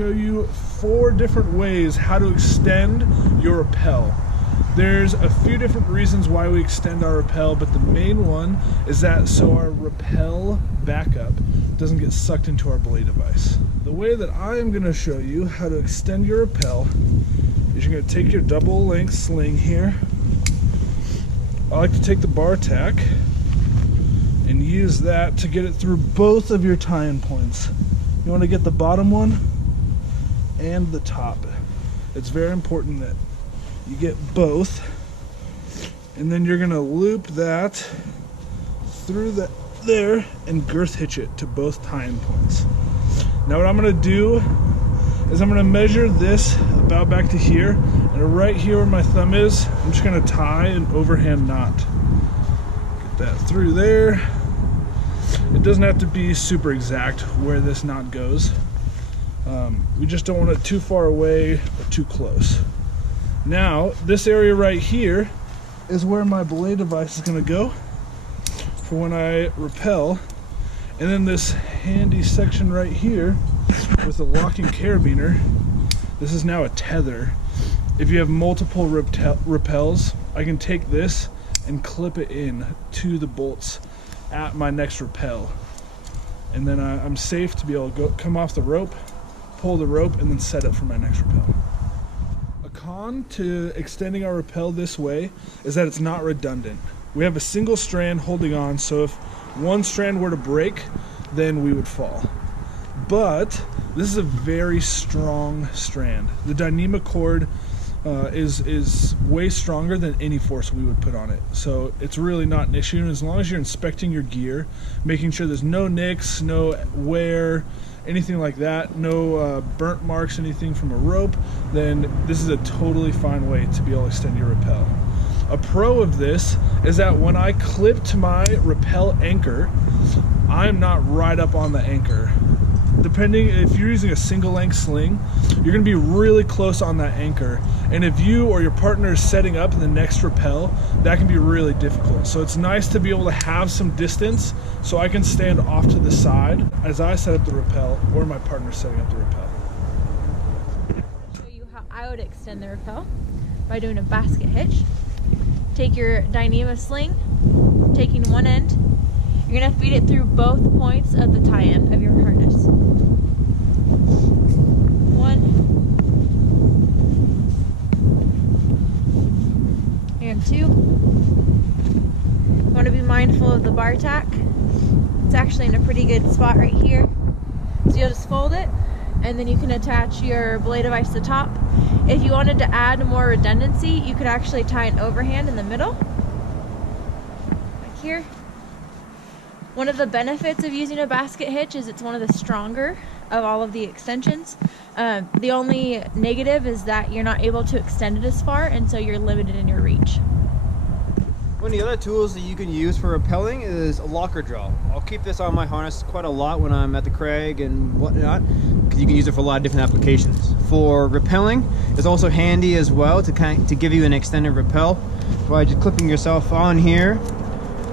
show you 4 different ways how to extend your rappel. There's a few different reasons why we extend our rappel, but the main one is that so our rappel backup doesn't get sucked into our belay device. The way that I am going to show you how to extend your rappel is you're going to take your double length sling here. I like to take the bar tack and use that to get it through both of your tie-in points. You want to get the bottom one and the top. It's very important that you get both, and then you're going to loop that through there and girth hitch it to both tie-in points. Now what I'm going to do is I'm going to measure this about back to here, and right here where my thumb is, I'm just going to tie an overhand knot. Get that through there. It doesn't have to be super exact where this knot goes. We just don't want it too far away or too close. Now, this area right here is where my belay device is going to go for when I rappel. And then this handy section right here with the locking carabiner, this is now a tether. If you have multiple rappels, I can take this and clip it in to the bolts at my next rappel. And then I'm safe to be able to come off the rope, pull the rope, and then set it for my next rappel. A con to extending our rappel this way is that it's not redundant. We have a single strand holding on, so if one strand were to break, then we would fall. But this is a very strong strand. The Dyneema cord is way stronger than any force we would put on it, so it's really not an issue. And as long as you're inspecting your gear, making sure there's no nicks, no wear, anything like that, no burnt marks, anything from a rope, then this is a totally fine way to be able to extend your rappel. A pro of this is that when I clip to my rappel anchor, I'm not right up on the anchor. Depending, if you're using a single length sling, you're going to be really close on that anchor, and if you or your partner is setting up the next rappel, that can be really difficult. So it's nice to be able to have some distance so I can stand off to the side as I set up the rappel or my partner setting up the rappel. I'll show you how I would extend the rappel by doing a basket hitch. Take your Dyneema sling, taking one end, you're going to feed it through both points of the tie-in of your harness. 1 and 2. You want to be mindful of the bar tack. It's actually in a pretty good spot right here. So you'll just fold it, and then you can attach your belay device to the top. If you wanted to add more redundancy, you could actually tie an overhand in the middle, like here. One of the benefits of using a basket hitch is it's one of the stronger of all of the extensions. The only negative is that you're not able to extend it as far, and so you're limited in your reach. One of the other tools that you can use for rappelling is a locker draw. I'll keep this on my harness quite a lot when I'm at the crag and whatnot, because you can use it for a lot of different applications. For rappelling, it's also handy as well to give you an extended rappel by just clipping yourself on here.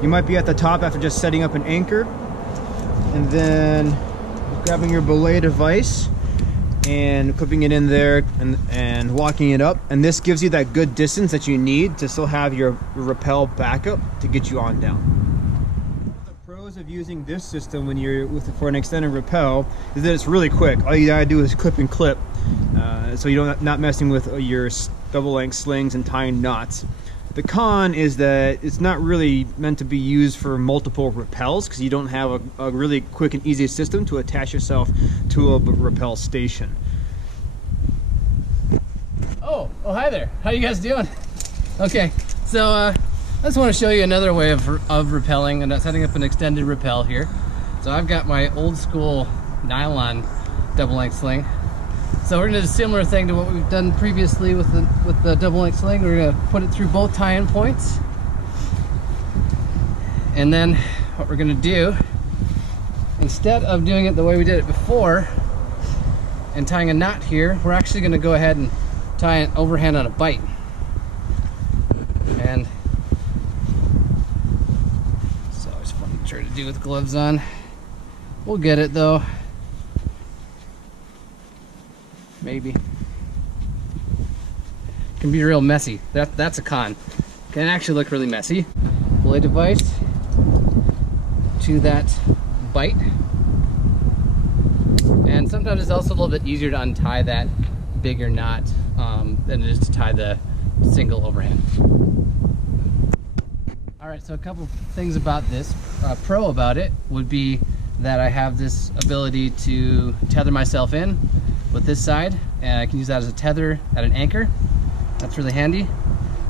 You might be at the top after just setting up an anchor, and then grabbing your belay device and clipping it in there and locking it up, and this gives you that good distance that you need to still have your rappel backup to get you on down. One of the pros of using this system when you're for an extended rappel is that it's really quick. All you gotta do is clip and clip, so you're not messing with your double length slings and tying knots. The con is that it's not really meant to be used for multiple rappels because you don't have a really quick and easy system to attach yourself to a rappel station. Oh, hi there. How you guys doing? Okay, so I just want to show you another way of rappelling and setting up an extended rappel here. So I've got my old school nylon double length sling. So we're gonna do a similar thing to what we've done previously with the double length sling. We're gonna put it through both tie-in points. And then what we're gonna do, instead of doing it the way we did it before and tying a knot here, we're actually gonna go ahead and tie an overhand on a bight. And so it's fun to try to do with gloves on. We'll get it though. maybe. Can be real messy. That's a con. Can actually look really messy. Belay device to that bight. And sometimes it's also a little bit easier to untie that bigger knot than it is to tie the single overhand. All right, so a couple things about this. Pro about it would be that I have this ability to tether myself in with this side, and I can use that as a tether at an anchor. That's really handy.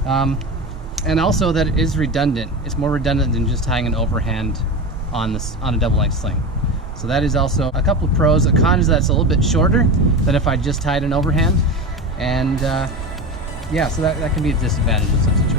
And also that it is redundant. It's more redundant than just tying an overhand on a double length sling. So that is also a couple of pros. A con is that it's a little bit shorter than if I just tied an overhand. And yeah, so that can be a disadvantage in some situations.